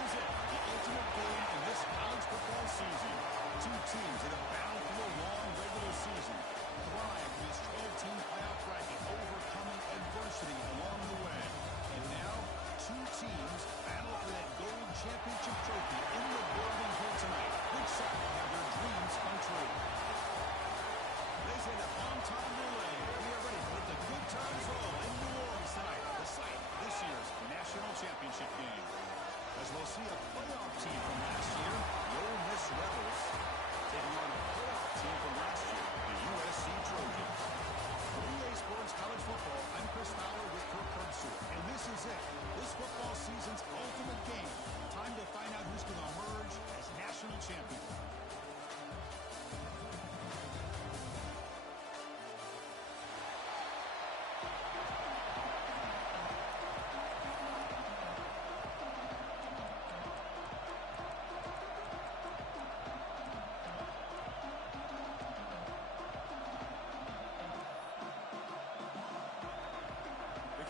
is it, the ultimate game in this college football season. Two teams that have battled through a long regular season, thrived in this 12-team playoff bracket, overcoming adversity along the way. And now, two teams battle for that gold championship trophy in the building here tonight. Which side will have their dreams come true? They say the on-time delay. We are ready to let the good times roll in New Orleans tonight, the site of this year's national championship game. As we'll see a playoff team from last year, the Ole Miss Rebels, taking on a playoff team from last year, the USC Trojans. For EA Sports College Football, I'm Chris Fowler with Kirk Herbstreit, and this is it. This football season's ultimate game. Time to find out who's going to emerge as national champion.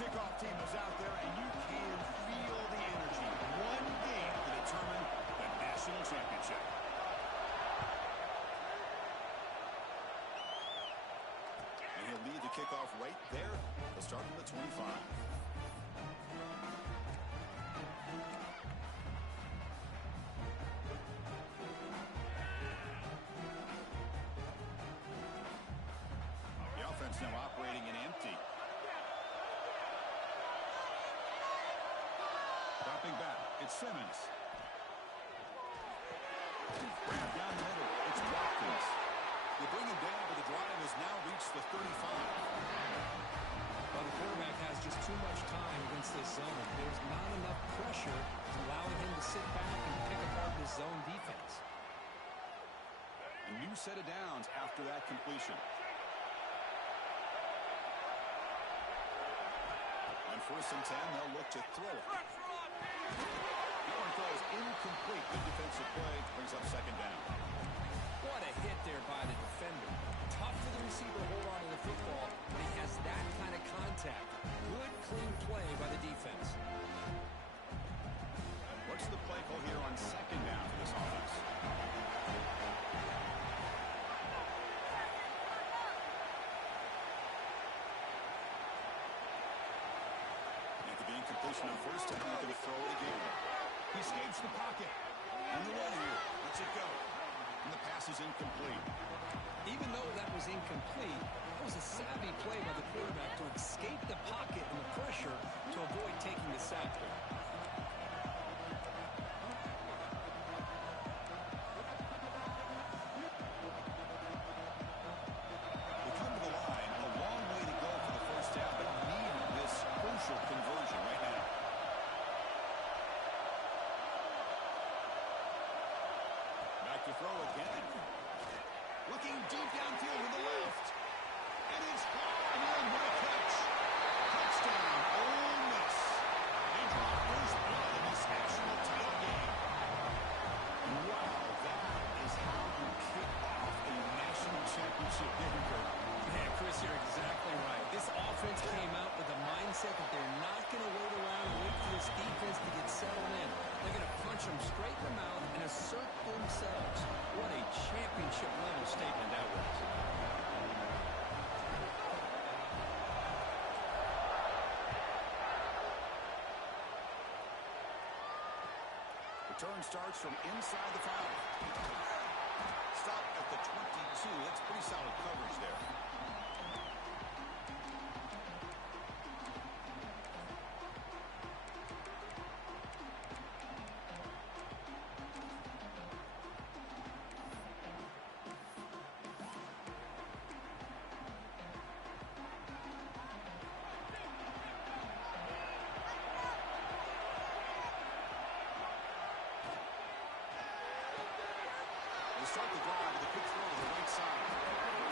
Kickoff team is out there, and you can feel the energy. One game to determine the national championship. And he'll lead the kickoff right there. He'll start from the 25. The offense now operating in empty. Dropping back, it's Simmons. Grab down the middle, it's Watkins. They bring him down, but the drive has now reached the 35. Well, the quarterback has just too much time against this zone. There's not enough pressure allowing him to sit back and pick apart this zone defense. A new set of downs after that completion. On 1st and 10, they'll look to throw it. The one throw is incomplete. Good defensive play brings up 2nd down. What a hit there by the defender. Tough for the receiver to hold on to the football, but he has that kind of contact. Good, clean play by the defense. What's the play call here on 2nd down for this offense? Incompletion on 1st down, they're going to throw it again. He escapes the pocket. On the run here, lets it go. And the pass is incomplete. Even though that was incomplete, that was a savvy play by the quarterback to escape the pocket and the pressure to avoid taking the sack there. They come to the line, a long way to go for the 1st down, but need this crucial conversion right now. Back to throw again. Looking deep downfield to the left. And it's caught. And what a catch. Touchdown, Ole Miss. They draw first blood in this national title game. Wow, that is how you kick off a national championship game. Yeah, Chris, you're exactly right. This offense came out with the mindset that they're not going to wait around and wait for this defense to get settled in. They're going to punch them straight in the mouth and assert themselves. What a championship-level statement that was. Return starts from inside the 5. Stop at the 22. That's pretty solid coverage there. Start the drive with a quick throw to the right side.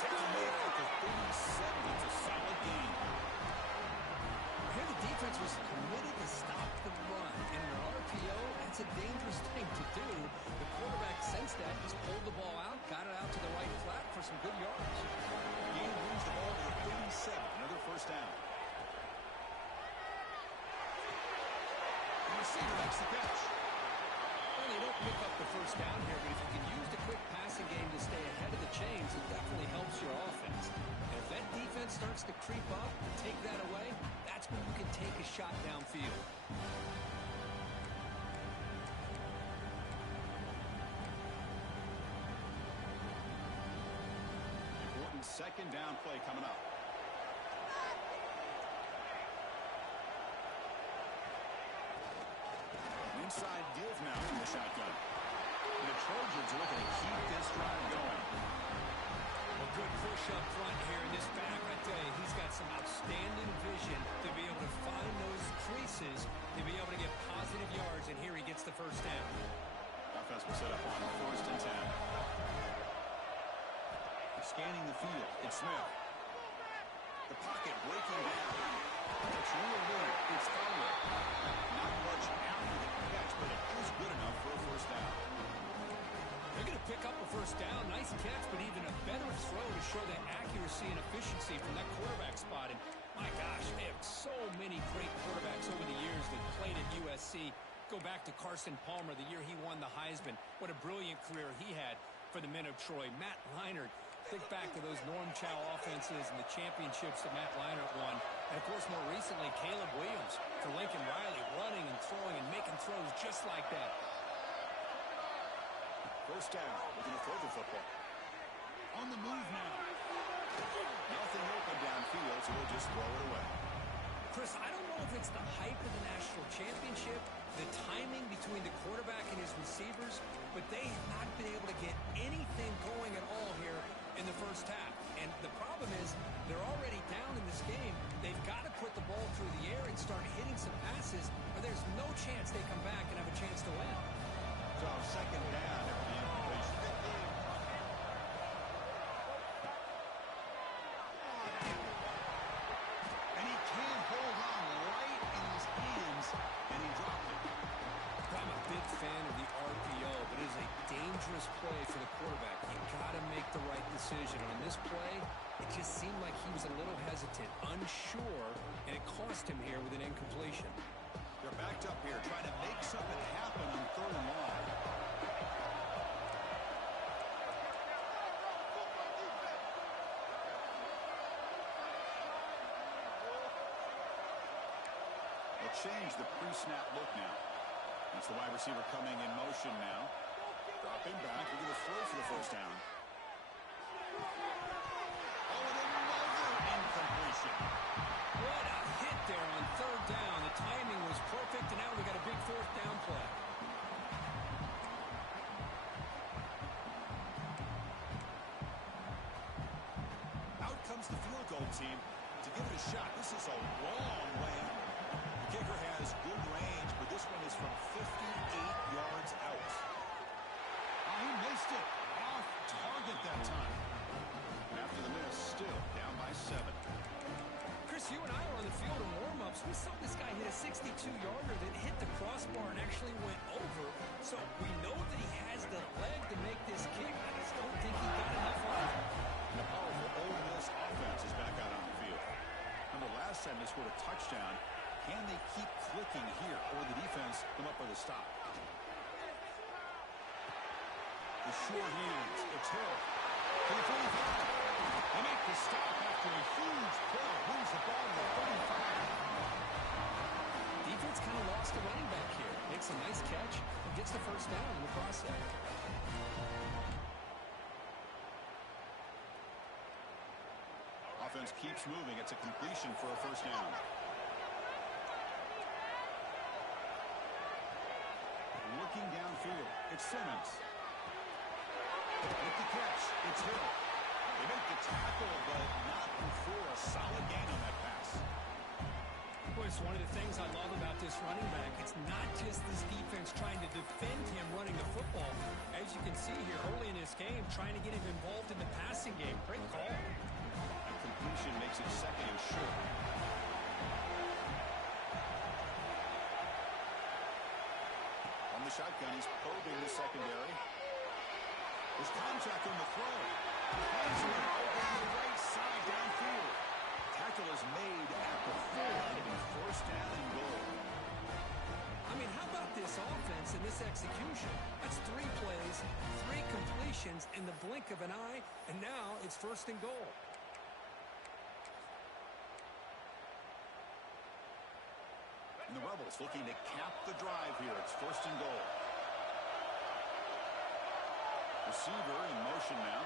Taking made at the 37. It's a solid gain. Here the defense was committed to stop the run. And in an RPO, that's a dangerous thing to do. The quarterback sensed that, just pulled the ball out, got it out to the right flat for some good yards. Gain brings the ball to the 37. Another 1st down. The receiver makes the catch. pick up the first down here, but if you can use the quick passing game to stay ahead of the chains, it definitely helps your offense. And if that defense starts to creep up and take that away, that's when you can take a shot downfield. Important second down play coming up. Inside give now from the shotgun. And the Trojans are looking to keep this drive going. A good push up front here in this back. I tell you, he's got some outstanding vision to be able to find those creases, to be able to get positive yards, and here he gets the first down. Offense will set up on 1st and 10. Scanning the field, it's Smith. The pocket breaking down. It's real good. It's Fowler. Not much after the catch, but it is good enough for a first down. They're going to pick up a first down. Nice catch, but even a better throw to show the accuracy and efficiency from that quarterback spot. And my gosh, they have so many great quarterbacks over the years that played at USC. Go back to Carson Palmer, the year he won the Heisman. What a brilliant career he had for the men of Troy. Matt Leinart. Think back to those Norm Chow offenses and the championships that Matt Leinart won. And, of course, more recently, Caleb Williams for Lincoln Riley, running and throwing and making throws just like that. First down, looking to throw the football. On the move now. Nothing open downfield, so they'll just throw it away. Chris, I don't know if it's the hype of the national championship, the timing between the quarterback and his receivers, but they have not been able to get anything going at all here in the first half. And the problem is they're already down in this game. They've got to put the ball through the air and start hitting some passes, or there's no chance they come back and have a chance to win. So second down after the incompletion. And he can't hold on right in his hands, and he dropped it. I'm a big fan of the RPO, but it is a dangerous play for the quarterback. You got to make the right decision. On this play, it just seemed like he was a little hesitant, unsure, and it cost him here with an incompletion. They're backed up here, trying to make something happen on 3rd and long. They'll change the pre-snap look now. That's the wide receiver coming in motion now. Dropping back, we're going to throw for the first down. Oh, and another incompletion. What a hit there on 3rd down. The timing was perfect, and now we got a big 4th down play. Out comes the field goal team to give it a shot. This is a long way out. The kicker has good range, but this one is from 58 yards out. Oh, he missed it. Off target that time. After the miss, still down by 7. Chris, you and I were on the field in warm-ups. We saw this guy hit a 62-yarder that hit the crossbar and actually went over. So we know that he has the leg to make this kick. I just don't think he got enough on it. And a powerful Ole Miss offense is back out on the field. Remember last time they scored a touchdown. Can they keep clicking here, or the defense come up with a stop? The sure hands. It's Hill. To the 45. They make the stop after a huge play. Moves the ball to the 35. Defense kind of lost the running back here. Makes a nice catch and gets the first down in the process. Offense keeps moving. It's a completion for a first down. Looking downfield. It's Simmons. With the catch, it's Hill. They make the tackle, but not before a solid gain on that pass. Boy, it's one of the things I love about this running back. It's not just this defense trying to defend him running the football. As you can see here early in this game, trying to get him involved in the passing game. Great call. And completion makes it second and short. On the shotgun, he's probing the secondary. There's contact on the throw. Finds him over on the right side downfield. Tackle is made at the 4. It'll be first down and goal. I'm mean, how about this offense and this execution? That's 3 plays, 3 completions in the blink of an eye, and now it's first and goal. And the Rebels looking to cap the drive here. It's first and goal. Receiver in motion now.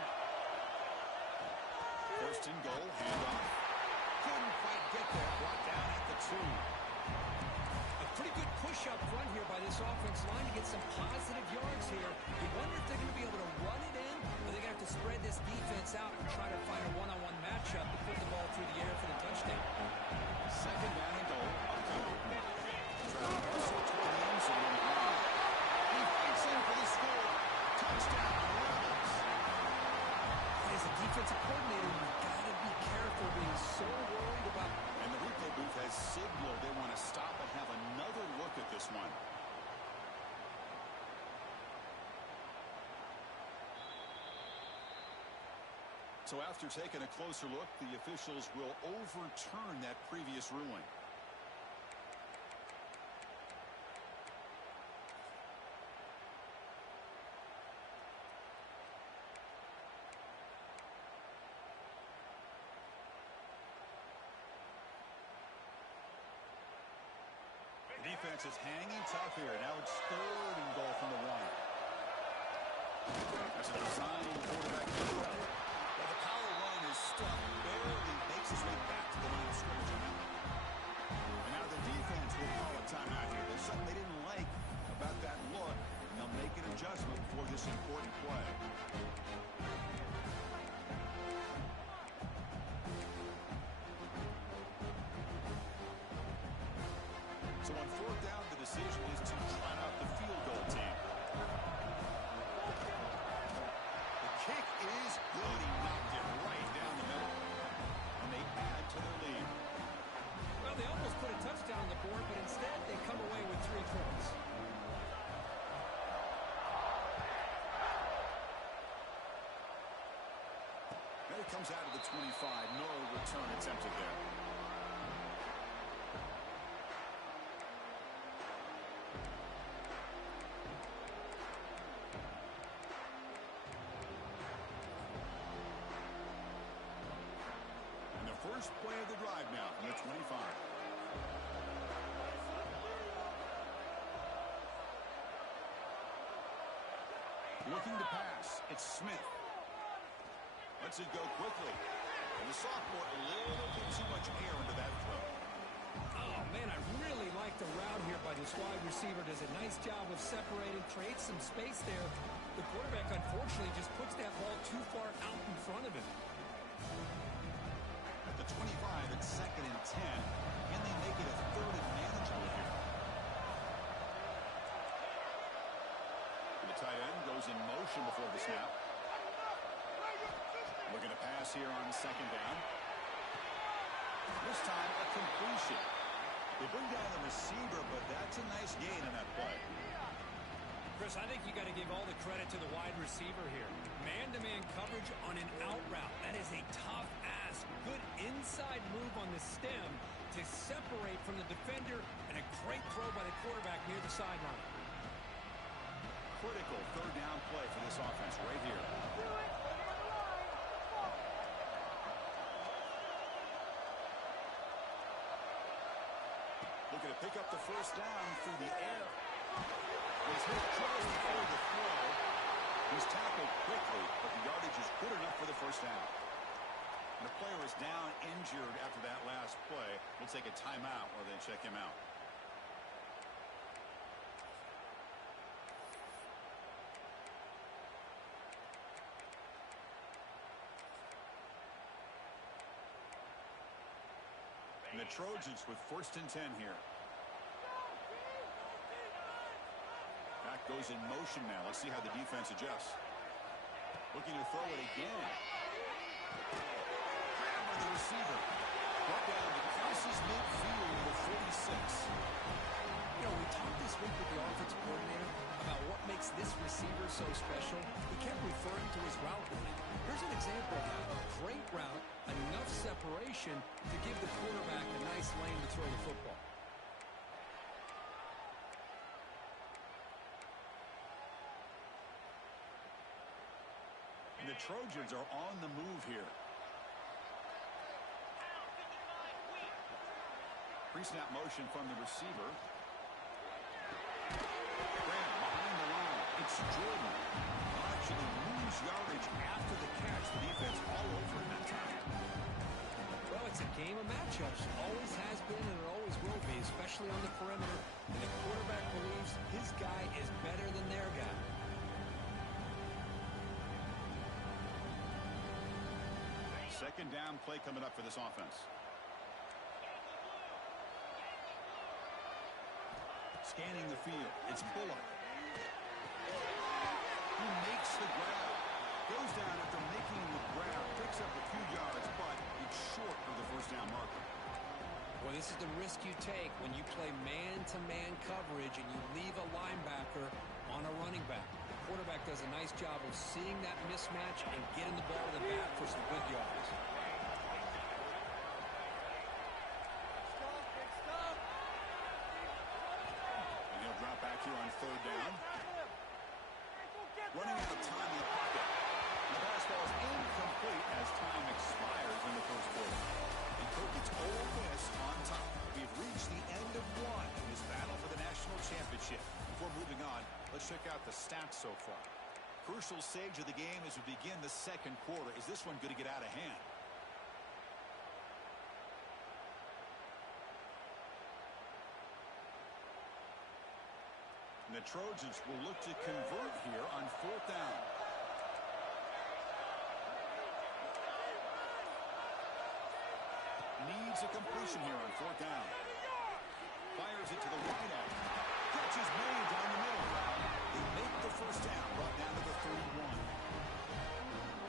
First and goal, handoff. Couldn't quite get there. Brought down at the 2. A pretty good push up front here by this offense line to get some positive yards here. You wonder if they're going to be able to run it in, or they're going to have to spread this defense out and try to find a one-on-one matchup to put the ball through the air for the touchdown. Second down and goal. Travis Russell toward the end zone on the ground. He fights in for the score. Touchdown, Rebels. As a defensive coordinator, you've got to be careful being so worried about. And the replay booth has signaled they want to stop and have another look at this one. So after taking a closer look, the officials will overturn that previous ruling. The defense is hanging tough here. Now it's third and goal from the 1. That's a design quarterback throw. Well, the power run is stuck. Barely makes his way back to the line of scrimmage on that one. And now the defense will call a timeout here. There's something they didn't like about that look, and they'll make an adjustment for this important play. So on fourth down, the decision is to try out the field goal team. The kick is good. He knocked it right down the middle. And they add to their lead. Well, they almost put a touchdown on the board, but instead they come away with 3 points. There he comes out of the 25. No return attempted there. First play of the drive now from the 25. Looking to pass. It's Smith. Lets it go quickly. And the sophomore, a little bit too much air into that throw. Oh, man, I really like the route here by this wide receiver. Does a nice job of separating, creates some space there. The quarterback, unfortunately, just puts that ball too far out in front of him. At the 25, it's second and 10. Can they make it a third and manageable here? And the tight end goes in motion before the snap. Looking to pass here on second down. This time, a completion. They bring down the receiver, but that's a nice gain on that play. Chris, I think you got to give all the credit to the wide receiver here. Man-to-man coverage on an out route. That is a tough ask. Good inside move on the stem to separate from the defender, and a great throw by the quarterback near the sideline. Critical third down play for this offense right here. Looking to pick up the first down through the air. He's hit just before the throw. He's tackled quickly, but the yardage is good enough for the first down. And the player is down injured after that last play. We'll take a timeout while they check him out. And the Trojans with first and 10 here. Back goes in motion now. Let's see how the defense adjusts. Looking to throw it again. Grab by the receiver. Brought down to crosses midfield with 46. You know, we talked this week with the offensive coordinator about what makes this receiver so special. He kept referring to his route running. Here's an example of that. A great route, enough separation to give the quarterback a nice lane to throw the football. the Trojans are on the move here. Pre-snap motion from the receiver. Grant behind the line. It's Jordan. Actually lose yardage after the catch. The defense all over him that time. Well, it's a game of matchups. Always has been and it always will be, especially on the perimeter. And the quarterback believes his guy is better than their guy. Second down play coming up for this offense. Scanning the field. It's Bullock. He makes the grab. Goes down after making the grab. Picks up a few yards, but it's short of the first down marker. Well, this is the risk you take when you play man-to-man coverage and you leave a linebacker on a running back. The quarterback does a nice job of seeing that mismatch and getting the ball to the back for some good yards. Drop back here on third down. Running out of time in the pocket. The pass ball is incomplete as time expires in the first quarter. And Cook, it's Ole Miss on top. We've reached the end of one in this battle for the national championship. Before moving on, let's check out the stats so far. Crucial stage of the game as we begin the second quarter. Is this one going to get out of hand? And the Trojans will look to convert here on fourth down. Needs a completion here on fourth down. Fires it to the wideout. Catch is made down the middle. They make the first down, brought down to the 31.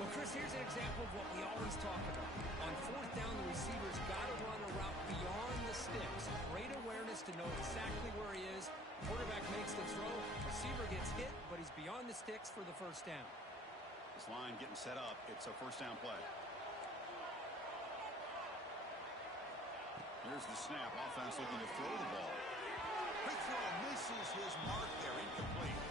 Well, Chris, here's an example of what we always talk about. On fourth down, the receiver's got to run a route beyond the sticks. Great awareness to know exactly where he is. Quarterback makes the throw. Receiver gets hit, but he's beyond the sticks for the first down. This line getting set up. It's a first down play. Here's the snap. Offense looking to throw the ball. Quick throw misses his mark there. Incomplete.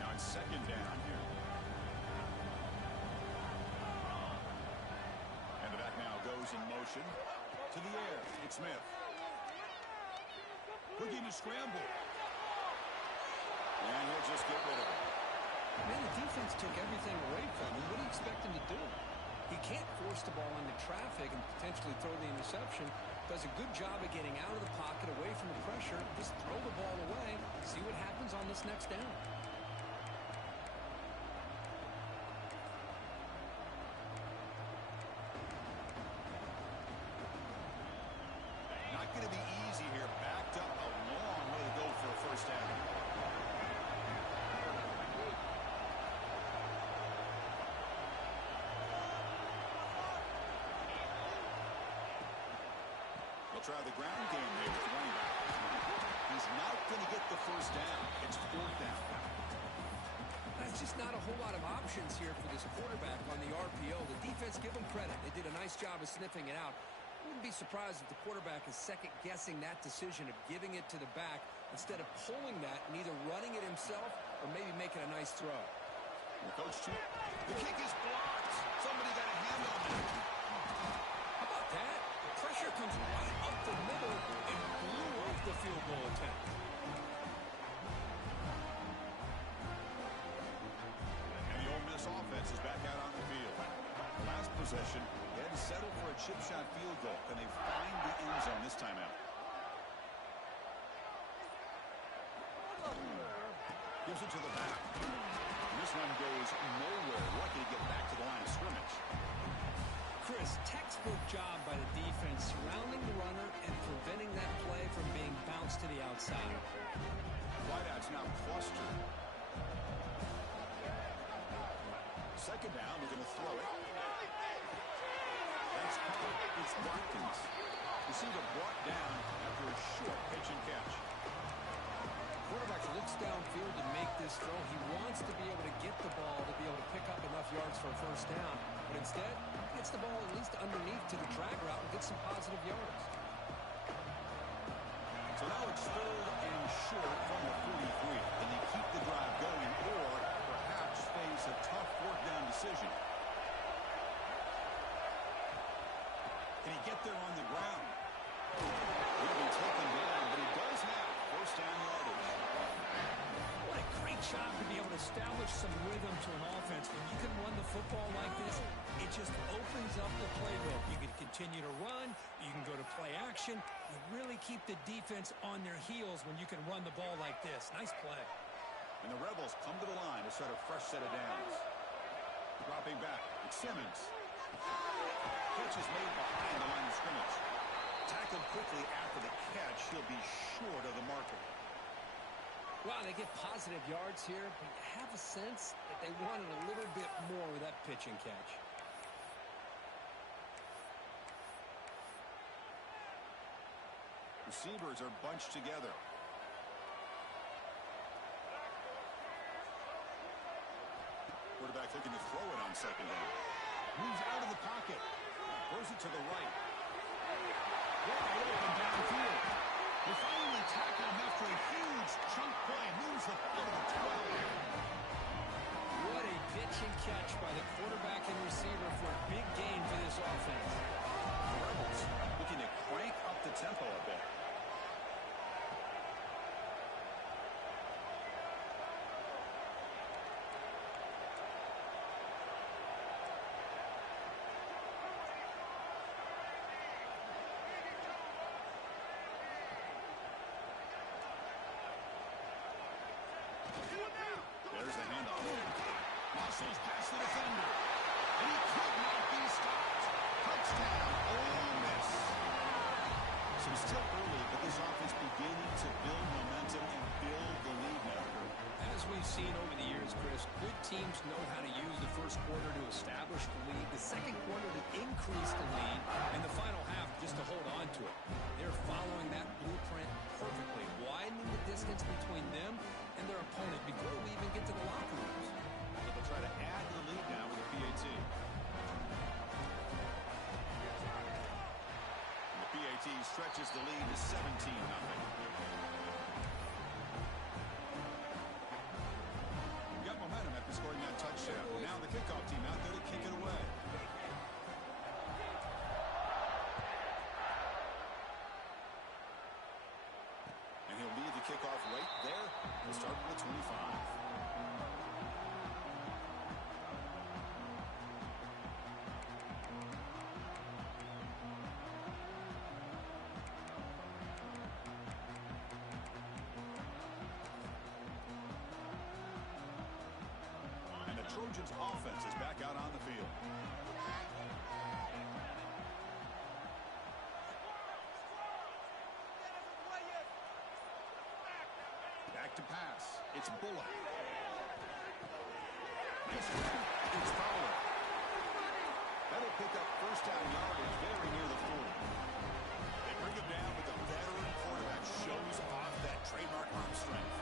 Now it's second down here. And the back now goes in motion to the air. It's Smith. Looking to scramble. And he'll just get rid of it. Man, the defense took everything away from him. What do you expect him to do? He can't force the ball into traffic and potentially throw the interception. Does a good job of getting out of the pocket, away from the pressure. Just throw the ball away. See what happens on this next down. Not going to be easy here. Backed up a long way to go for a first down. They'll try the ground game there with the running back. He's not going to get the first down. It's fourth down. That's just not a whole lot of options here for this quarterback on the RPO. The defense, give them credit. They did a nice job of sniffing it out. Wouldn't be surprised if the quarterback is second-guessing that decision of giving it to the back instead of pulling that and either running it himself or maybe making a nice throw. The coach, too. The kick is blocked. Somebody got a hand on it. How about that? The pressure comes right up the middle and blew off the field goal attempt. And the Ole Miss offense is back out on the field. Last possession, they had to settle for a chip shot field goal. Can they find the end zone this time out? Gives it to the back. And this one goes nowhere. Lucky to get back to the line of scrimmage. Chris, textbook job by the defense surrounding the runner and preventing that play from being bounced to the outside. Wideout's now clustered. Second down, we're going to throw it. That's caught. It's Watkins. Receiver brought down after a short pitch and catch. Quarterback looks downfield to make this throw. He wants to be able to get the ball to be able to pick up enough yards for a first down. but instead gets the ball at least underneath to the drag route and gets some positive yards. So now it's 3rd and short from the 43. Can they keep the drive going or perhaps face a tough 4th down decision? Can he get there on the ground? He'll be taken down, but he does have 1st down yardage. What a great job to be able to establish some rhythm to an offense. When you can run the football like this, it just opens up the playbook. You can continue to run. You can go to play action. You really keep the defense on their heels when you can run the ball like this. Nice play. And the Rebels come to the line to start a fresh set of downs. Dropping back, it's Simmons. Catch is made behind the line of scrimmage. Tackled quickly after the catch. He'll be short of the marker. Wow, they get positive yards here, but you have a sense that they wanted a little bit more with that pitch and catch. Receivers are bunched together. Quarterback looking to throw it on 2nd down. Moves out of the pocket. Throws it to the right. Wide open downfield. They finally tackle him after a huge chunk play. Moves the ball to the 12. What a pitch and catch by the quarterback and receiver for a big gain for this offense. The Rebels looking to crank up the tempo a bit. There's the handoff. Muscles past the defender. And he could not be stopped. Touchdown, Ole Miss. So still early, but this offense beginning to build momentum and build the lead now. As we've seen over the years, Chris, good teams know how to use the first quarter to establish the lead, the second quarter to increase the lead, and the final half just to hold on to it. They're following that blueprint perfectly, widening the distance between them and their opponent before we even get to the locker rooms. So they'll try to add to the lead now with a PAT. And the PAT stretches the lead to 17-0. Got momentum after scoring that touchdown. Now the kickoff team out there to kick it away. And he'll lead the kickoff right there. We'll start with the 25. And the Trojans offense is back out on the field. Back to pass. It's Bullock. Nice run. It's Fowler. That'll pick up 1st down yardage very near the 40. They bring him down, but the veteran quarterback shows off that trademark arm strength.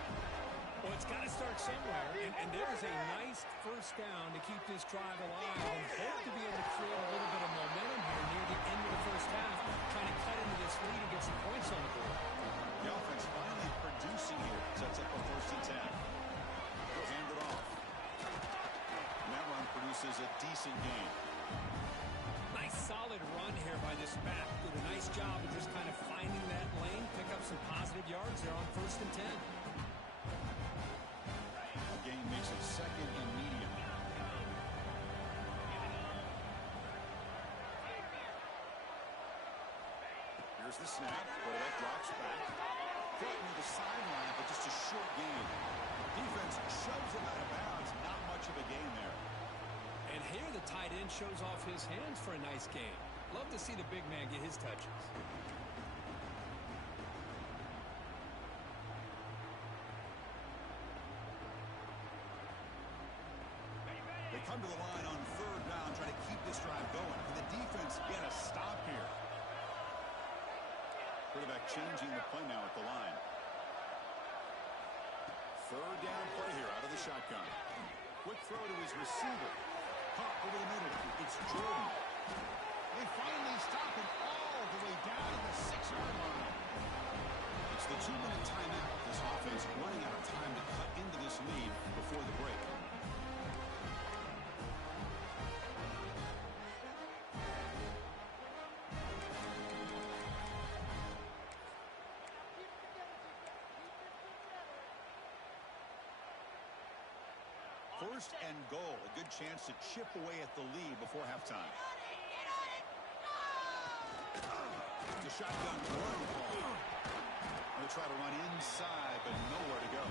Well, it's got to start somewhere, and there's a nice 1st down to keep this drive alive and hope to be able to create a little bit of momentum here near the end of the 1st half, trying to cut into this lead and get some points on the board. The offense finally producing here. Sets up a 1st and 10. They'll hand it off. And that run produces a decent gain. Nice solid run here by this back. Did a nice job of just kind of finding that lane, pick up some positive yards there on 1st and 10. A gain makes it 2nd and medium. Here's the snap. Quarterback drops back. Caught near the sideline, but just a short gain. Defense shoves him out of bounds. Not much of a gain there. And here the tight end shows off his hands for a nice gain. Love to see the big man get his touches. They come to the line on 3rd down, trying to keep this drive going. Can the defense get a stop here? Quarterback changing the play now at the line. 3rd down play here out of the shotgun. Quick throw to his receiver. Caught over the middle. It's 2-minute timeout. This offense running out of time to cut into this lead before the break. First and goal. A good chance to chip away at the lead before halftime. It's a shotgun run call. They'll try to run inside, but nowhere to go.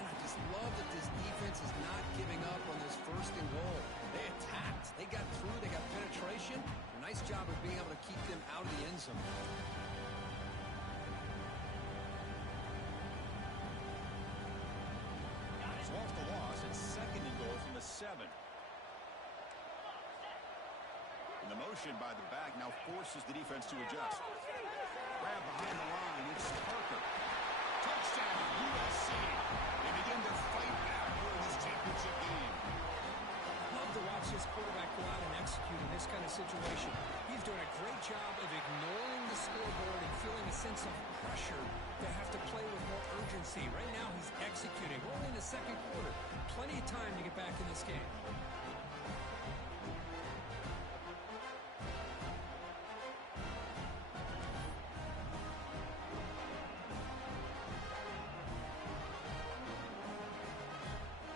And I just love that this defense is not giving up on this first and goal. They attacked. They got through. They got penetration. A nice job of being able to keep them out of the end zone. So off the loss, it's second and goal from the 7. And the motion by the back now forces the defense to adjust. Grab behind the line. It's Parker. Touchdown, USC. They begin to fight back here in this championship game. Love to watch this quarterback go out and execute in this kind of situation. He's doing a great job of ignoring the scoreboard and feeling a sense of pressure to have to play with more urgency. Right now, he's executing. We're only in the second quarter. Plenty of time to get back in this game.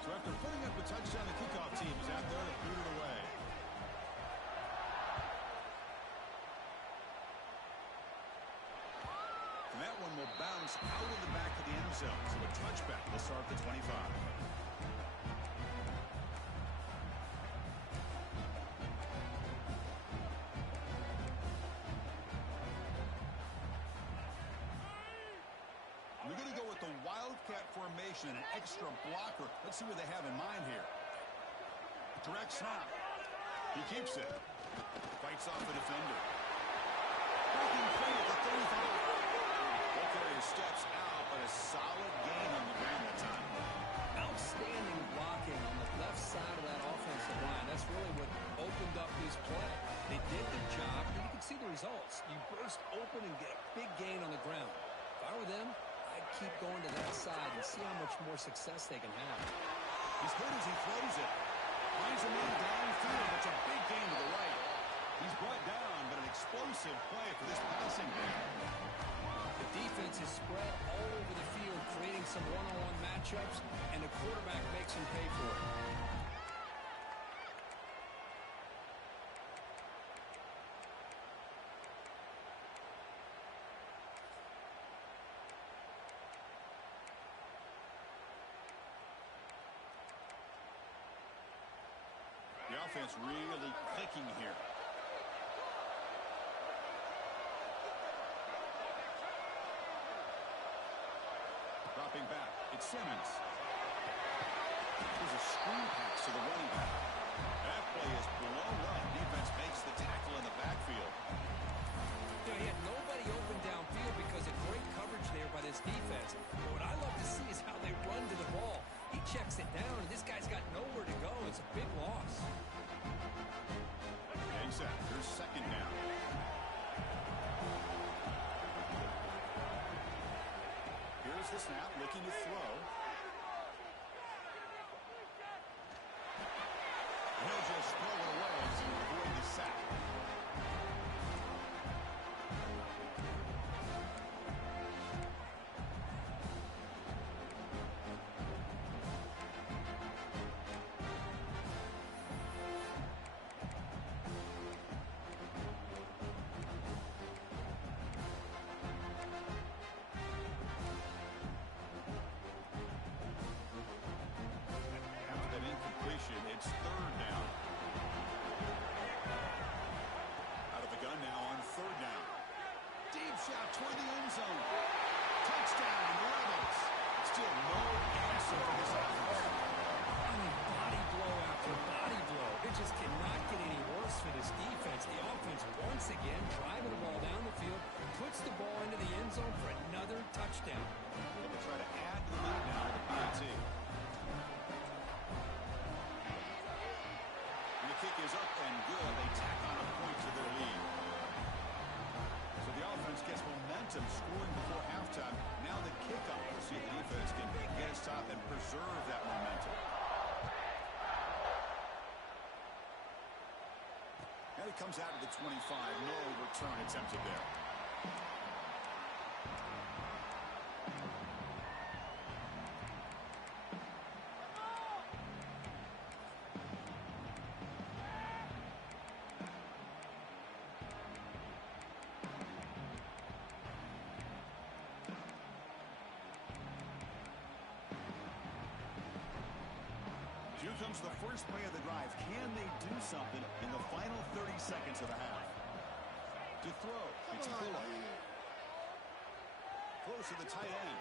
So after putting up a touchdown, the kickoff team is out there to boot it away. And that one will bounce out of the back of the end zone. So a touchback will start at the 25. We're going to go with the Wildcat formation, an extra blocker. Let's see what they have in mind here. Direct snap. He keeps it. Fights off a defender. Breaking free at the 35. Carrier steps out, but a solid gain on the ground that time. Outstanding blocking on the left side of that offensive line. That's really what opened up his play. They did the job, and you can see the results. You burst open and get a big gain on the ground. If I were them, I'd keep going to that side and see how much more success they can have. He's hurt as he throws it. Finds a man downfield. That's a big gain to the right. He's brought down, but an explosive play for this passing game. The defense is spread all over the field, creating some one-on-one matchups, and the quarterback makes him pay for it. The offense really clicking here. Dropping back. It's Simmons. There's a screen pass to the running back. That play is blown up. Defense makes the tackle in the backfield. You know, he had nobody open downfield because of great coverage there by this defense. But what I love to see is how they run to the ball. He checks it down, and this guy's got nowhere to go. It's a big loss. Exactly. Here's second down. Here's the snap, looking to throw. He'll just throw it away to avoid the sack. It's third down. Out of the gun now on third down. Deep shot toward the end zone. Touchdown, Rebels. Still no answer for this offense. I mean, body blow after body blow. It just cannot get any worse for this defense. The offense, once again, driving the ball down the field, puts the ball into the end zone for another touchdown. They'll try to add to the lead now with the PAT. Kick is up and good. They tack on a point to their lead. So the offense gets momentum, scoring before halftime. Now the kickoff. We'll see if the defense can get a stop and preserve that momentum. And it comes out of the 25. No return attempted there. Here comes the first play of the drive. Can they do something in the final 30 seconds of the half? To throw, it's Bullock. Close to the tight end.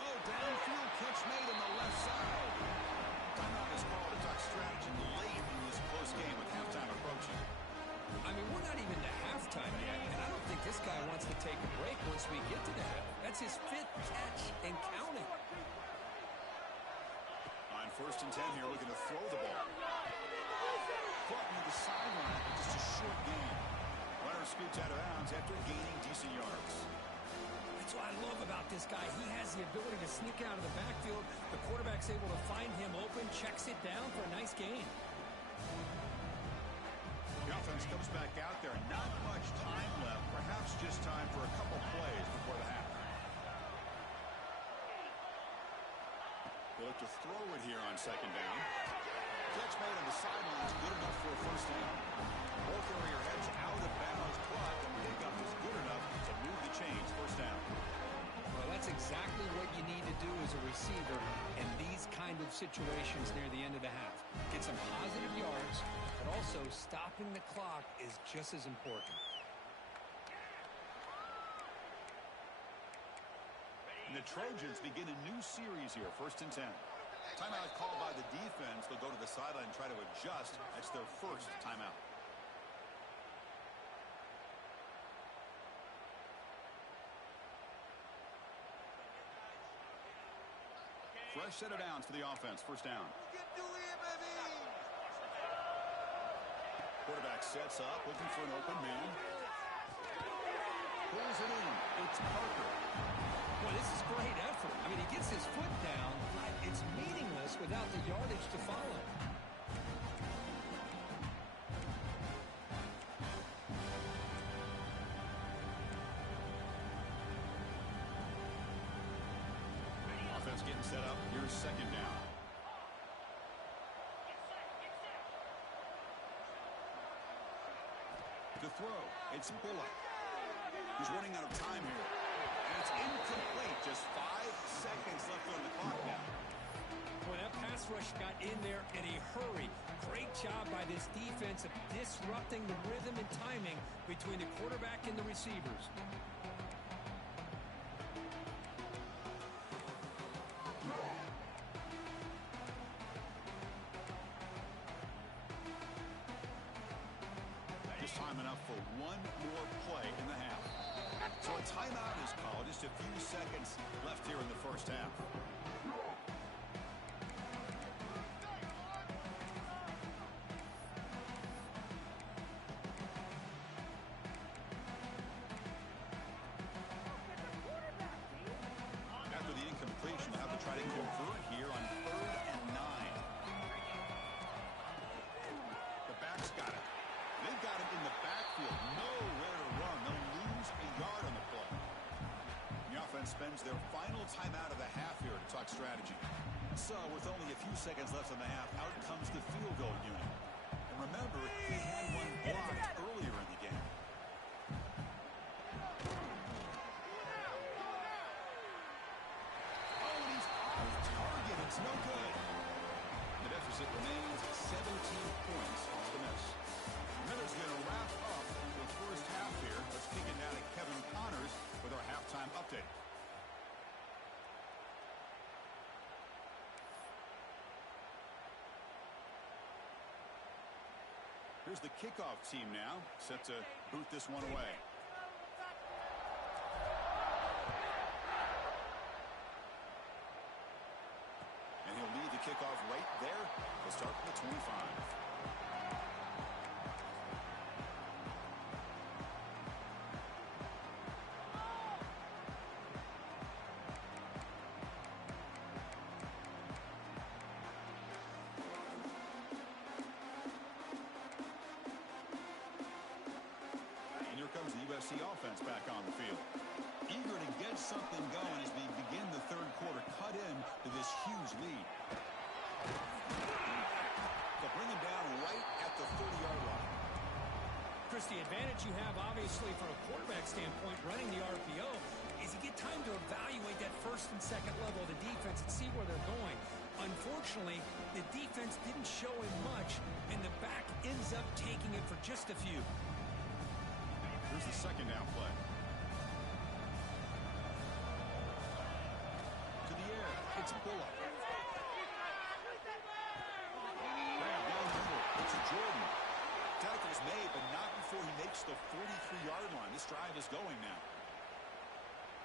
Oh, downfield catch made on the left side. Timeout is called to talk strategy late in this close game with halftime approaching. I mean, we're not even to halftime yet, and I don't think this guy wants to take a break once we get to the half. That's his 5th catch and counting. On 1st and 10 here, looking to throw the ball. Caught near the sideline, but just a short gain. Runner scoots out of bounds after gaining decent yards. That's what I love about this guy. He has the ability to sneak out of the backfield. The quarterback's able to find him open, checks it down for a nice gain. The offense comes back out there. Not much time left. Perhaps just time for a couple plays before the half. They look to throw it here on 2nd down. Catch made on the sideline is good enough for a 1st down. Ball carrier heads out of bounds, but the pickup is good enough to move the chains. 1st down. Well, that's exactly what you need to do as a receiver in these kind of situations near the end of the half. Get some positive yards, but also stopping the clock is just as important. And the Trojans begin a new series here, 1st and 10. Timeout called by the defense. They'll go to the sideline and try to adjust. That's their 1st timeout. Fresh set of downs for the offense. 1st down. Quarterback sets up, looking for an open man. Pulls it in. It's Parker. Boy, this is great effort. I mean, he gets his foot down, but it's meaningless without the yardage to follow. Offense getting set up. Here's 2nd down. To throw, it's Bullock. He's running out of time here. And it's incomplete. Just 5 seconds left on the clock now. Boy, that pass rush got in there in a hurry. Great job by this defense of disrupting the rhythm and timing between the quarterback and the receivers. Just time enough for one more play in the half. So a timeout is called. Just a few seconds left here in the 1st half. After the incompletion, they'll have to try to convert here on 3rd and 9. The back's got it. They've got it in the backfield. Nowhere to run. They'll lose a yard on the play. The offense spends their final timeout of the half here to talk strategy. So, with only a few seconds left in the half, out comes the field goal unit. And remember, he had one blocked earlier in the game. Oh, and he's off target. It's no good. The deficit remains 17 points off the miss. Miller's going to wrap up the 1st half here. Let's kick it down to Kevin Connors with our halftime update. Here's the kickoff team now, set to boot this one away. And he'll lead the kickoff right there. He'll start from the 25. USC offense back on the field. Eager to get something going as we begin the third quarter, cut in to this huge lead. They'll bring him down right at the 30-yard line. Chris, the advantage you have, obviously, from a quarterback standpoint, running the RPO, is you get time to evaluate that first and second level of the defense and see where they're going. Unfortunately, the defense didn't show him much, and the back ends up taking it for just a few. Here's the second down play. To the air, it's Bullock. Grab down the middle, it's Jordan. Tackle's made, but not before he makes the 43-yard line. This drive is going now.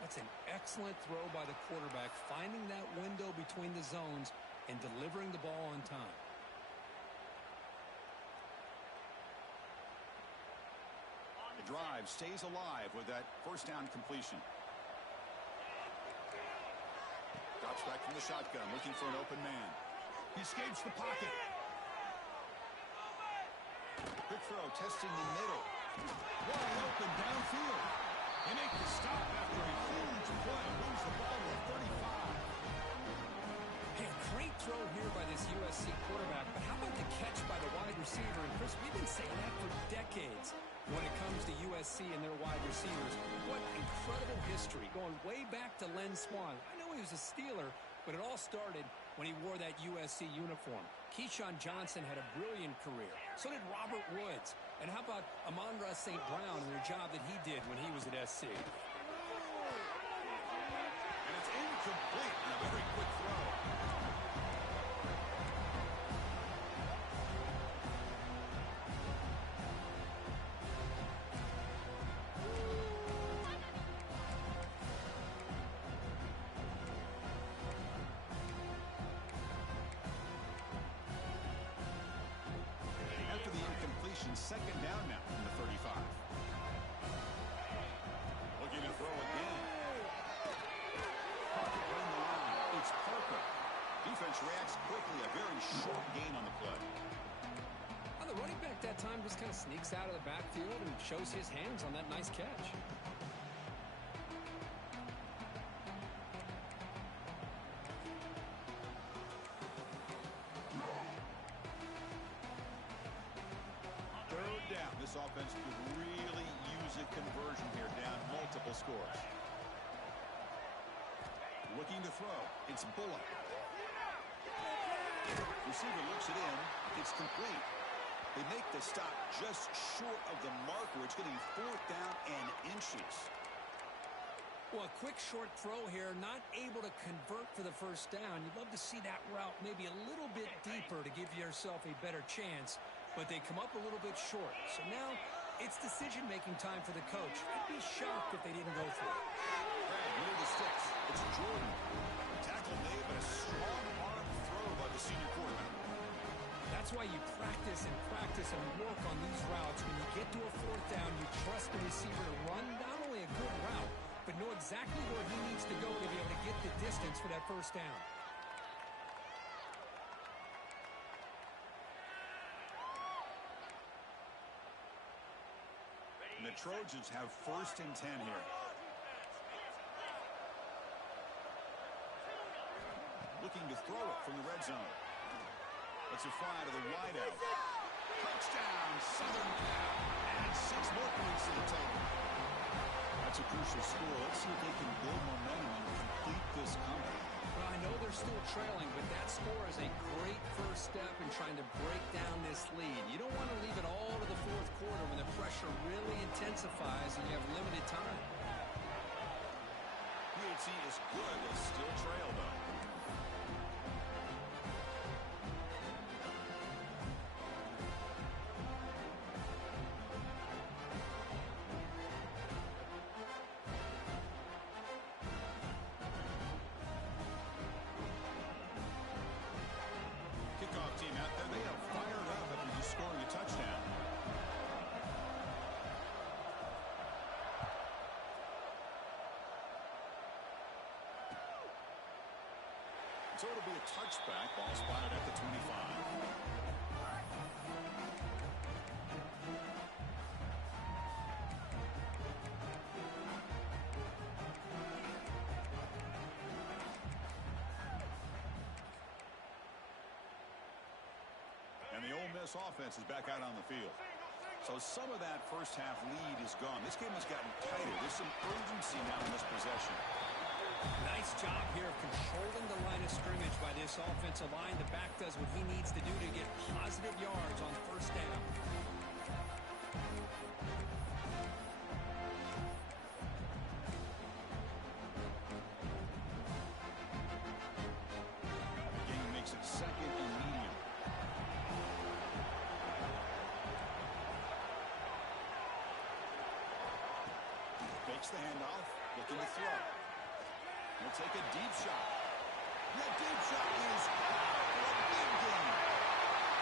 That's an excellent throw by the quarterback, finding that window between the zones and delivering the ball on time. The drive stays alive with that first down completion. Drops back from the shotgun, looking for an open man. He escapes the pocket. Quick throw, testing the middle. Wide open downfield. They make the stop after a huge play. Moves the ball to the 35. Hey, great throw here by this USC quarterback, but how about the catch by the wide receiver? And Chris, we've been saying that for decades when it comes to USC and their wide receivers. What incredible history, going way back to Len Swan. I know he was a Steeler, but it all started when he wore that USC uniform. Keyshawn Johnson had a brilliant career. So did Robert Woods. And how about Amon-Ra St. Brown and the job that he did when he was at SC? And it's incomplete on a very quick throw. After the incompletion, second down now from the 35. Looking to throw again. Parker on the line. It's Parker. Defense reacts quickly. A very short gain on the play. Well, the running back that time just kind of sneaks out of the backfield and shows his hands on that nice catch. This offense could really use a conversion here, down multiple scores. Looking to throw. It's Bullock. Receiver looks it in. It's complete. They make the stop just short of the marker. It's getting fourth down and inches. Well, a quick short throw here, not able to convert for the first down. You'd love to see that route maybe a little bit deeper to give yourself a better chance, but they come up a little bit short. So now it's decision-making time for the coach. I'd be shocked if they didn't go for it. Grab near the sticks. It's Jordan. Tackle made, but a strong arm throw by the senior quarterback. That's why you practice and work on these routes. When you get to a fourth down, you trust the receiver to run not only a good route, but know exactly where he needs to go to be able to get the distance for that first down. And the Trojans have first and 10 here. Looking to throw it from the red zone. That's a fly to the wideout. Touchdown, Southern Cal. And 6 more points to the total. That's a crucial score. Let's see if they can build momentum and complete this comeback. Well, I know they're still trailing, but that score is a great first step in trying to break down this lead. You don't want to leave it all to the fourth quarter when the pressure really intensifies and you have limited time. USC is good. They still trail, though. Kickoff team out there, they are fired up after just scoring a touchdown. So it'll be a touchback, ball spotted at the 25. And the Ole Miss offense is back out on the field. So some of that first half lead is gone. This game has gotten tighter. There's some urgency now in this possession. Nice job here of controlling the line of scrimmage by this offensive line. The back does what he needs to do to get positive yards on first down. The game makes it second and medium. Fakes the handoff, looking to throw. He'll take a deep shot. That deep shot is for a big game.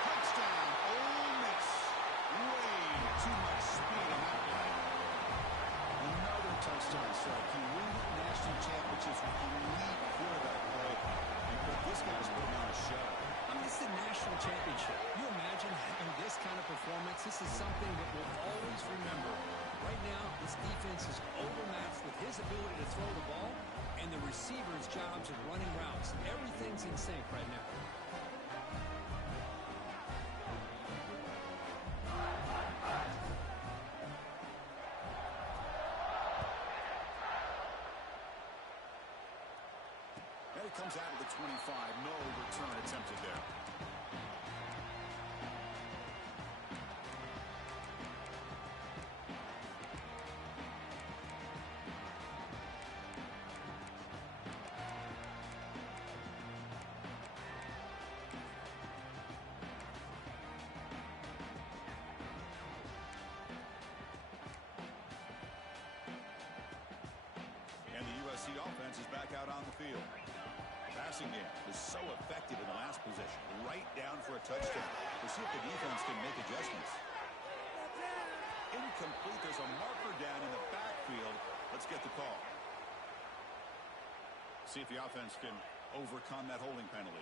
Touchdown, Ole Miss. Way too much speed on that play. Another touchdown strike. He win national championships with elite quarterback play. And this guy's putting on a show. I mean, this is a national championship. You imagine having this kind of performance? This is something that we'll always remember. Right now, this defense is overmatched with his ability to throw the ball and the receiver's jobs of running routes. Everything's in sync right now. And it comes out of the 25. No return attempted there. And the USC offense is back out on the field. The passing game was so effective in the last possession. Right down for a touchdown. We'll see if the defense can make adjustments. Incomplete. There's a marker down in the backfield. Let's get the call. See if the offense can overcome that holding penalty.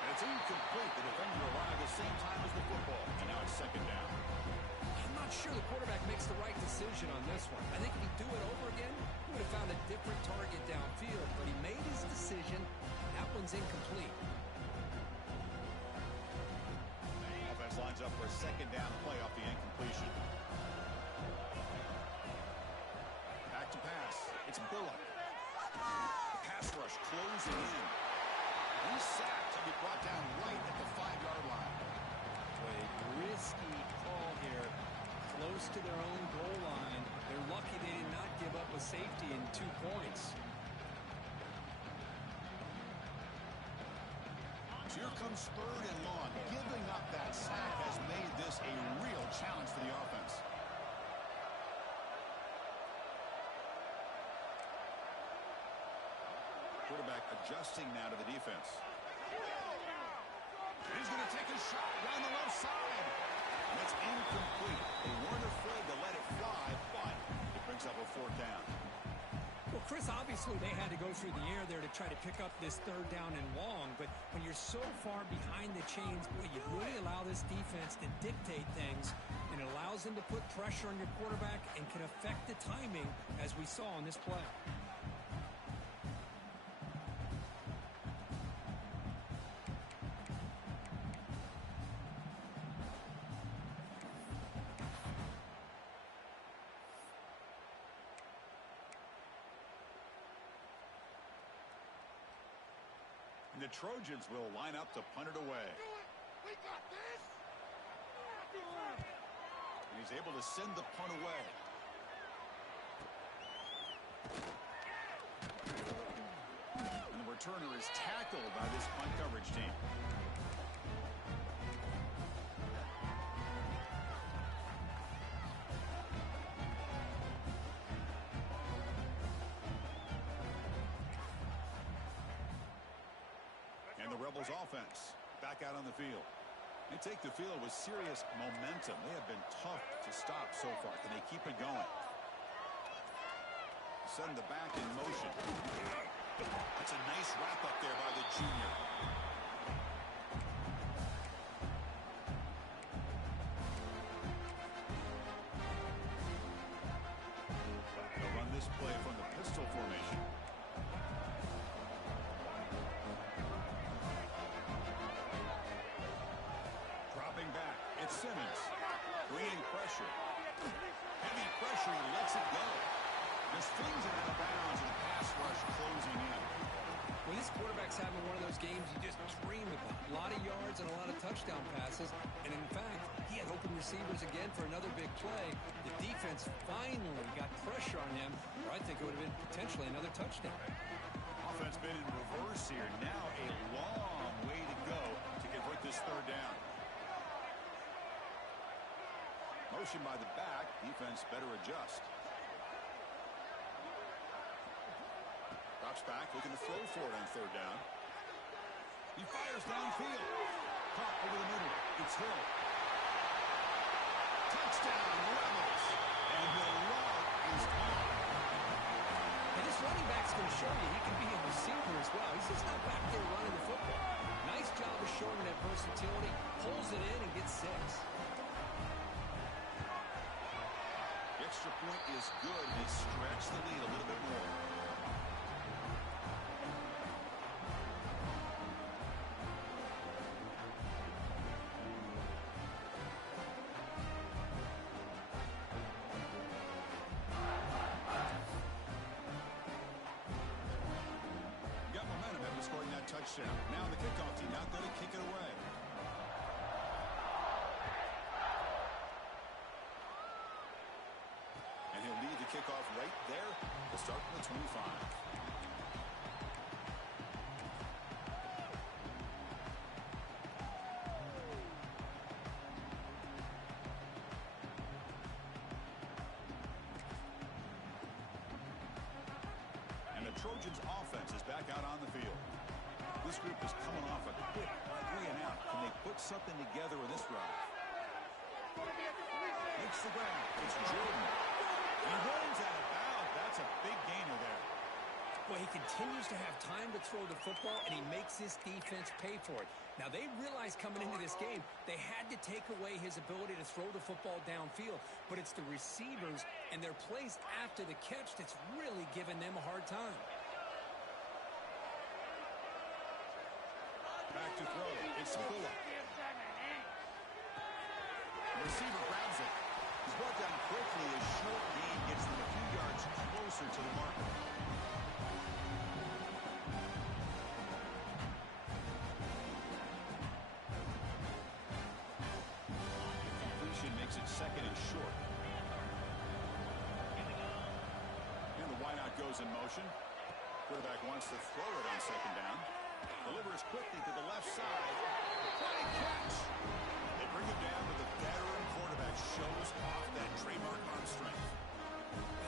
And it's incomplete. The defender arrived at the same time as the football. And now it's second down. I'm not sure the quarterback makes the right decision on this one. I think if he'd do it over again, he would have found a different target downfield. But he made his decision. That one's incomplete. Offense lines up for a second down play off the incompletion. Back to pass. It's Bullock. The pass rush closing in. He's sacked and be brought down right at the 5-yard line. A risky call here. Close to their own goal line. They're lucky they did not give up a safety in 2 points. Here comes third and long. Giving up that sack has made this a real challenge for the offense. Quarterback adjusting now to the defense. He's going to take a shot down the left side. And it's incomplete. They weren't afraid to let it fly, but it brings up a 4th down. Well, Chris, obviously they had to go through the air there to try to pick up this 3rd down and long, but when you're so far behind the chains, boy, you really allow this defense to dictate things, and it allows them to put pressure on your quarterback and can affect the timing, as we saw on this play. And the Trojans will line up to punt it away. We got this. And he's able to send the punt away. And the returner is tackled by this punt coverage team. And the Rebels offense back out on the field. They take the field with serious momentum. They have been tough to stop so far. Can they keep it going? Send the back in motion. That's a nice wrap up there by the junior. They'll run this play from the pistol formation. Dropping back, it's Simmons. Bringing pressure. Heavy pressure, he lets it go. Just flings it out of bounds and pass rush closing in. Well, this quarterback's having one of those games you just dream about. A lot of yards and a lot of touchdown passes. And in fact, he had open receivers again for another big play. The defense finally got pressure on him, or I think it would have been potentially another touchdown. Offense been in reverse here. Now a long way to go to convert this third down. Motion by the back. Defense better adjust. Drops back, looking to throw for it on third down. He fires downfield. Caught over the middle. It's Hill. Touchdown, Rebels. And the route is on. And this running back's going to show you he can be a receiver as well. He's just not back there running the football. Nice job of showing that versatility. Pulls it in and gets 6. The extra point is good, and it stretched the lead a little bit more. Got momentum after scoring that touchdown. Now the kickoff team not going to kick it away. And he'll lead the kickoff right there. We'll start from the 25. And the Trojans' offense is back out on the field. This group is coming off a quick 3 and out. Can they put something together in this drive? Makes the grab. It's Jordan. He runs out of bounds. That's a big gainer there. Well, he continues to have time to throw the football, and he makes his defense pay for it. Now, they realized coming into this game they had to take away his ability to throw the football downfield, but it's the receivers and their plays after the catch that's really giving them a hard time. Back to throw. It's Bullock. The receiver grabs it. He's brought down quickly. A short gain gets them a few yards closer to the marker. Completion makes it second and short. And the wideout goes in motion. Quarterback wants to throw it on second down. Delivers quickly to the left side. Great catch. They bring him down, but the veteran quarterback shows off that trademark arm strength.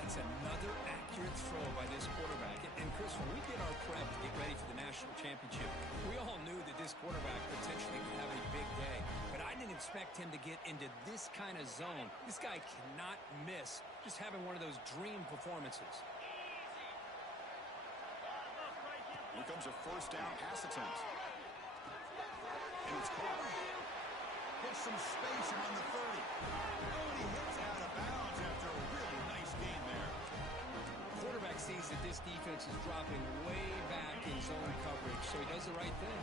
That's another accurate throw by this quarterback. And Chris, when we did our prep to get ready for the national championship, we all knew that this quarterback potentially could have a big day. But I didn't expect him to get into this kind of zone. This guy cannot miss just having one of those dream performances. Here comes a first down pass attempt. And it's caught. Hits some space around the 30. Oh, and he hits out of bounds after a really nice gain there. Quarterback sees that this defense is dropping way back in zone coverage, so he does the right thing.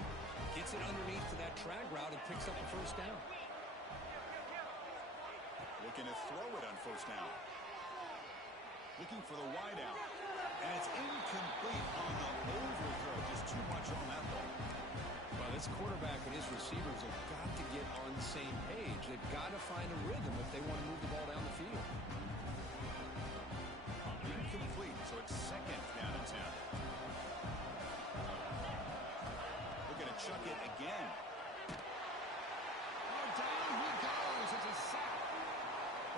Gets it underneath to that drag route and picks up a first down. Looking to throw it on first down. Looking for the wideout. And it's incomplete on the overthrow. Just too much on that ball. Well, this quarterback and his receivers have got to get on the same page. They've got to find a rhythm if they want to move the ball down the field. Incomplete, so it's second down and 10. Looking to chuck it again. Oh, down he goes. It's a sack.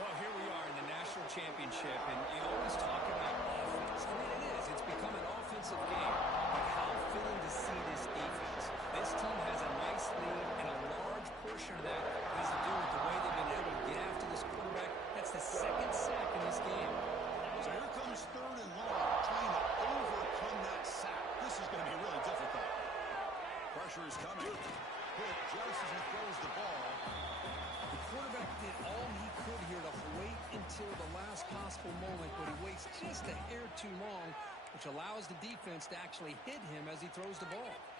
Well, here we are in the national championship, and you always talk about offense. I mean, it is. It's become an offensive game. But how fitting to see this defense. This team has a nice lead, and a large portion of that has to do with the way they've been able to get after this quarterback. That's the second sack in this game. So here comes third and long, trying to overcome that sack. This until the last possible moment, but he waits just a hair too long, which allows the defense to actually hit him as he throws the ball.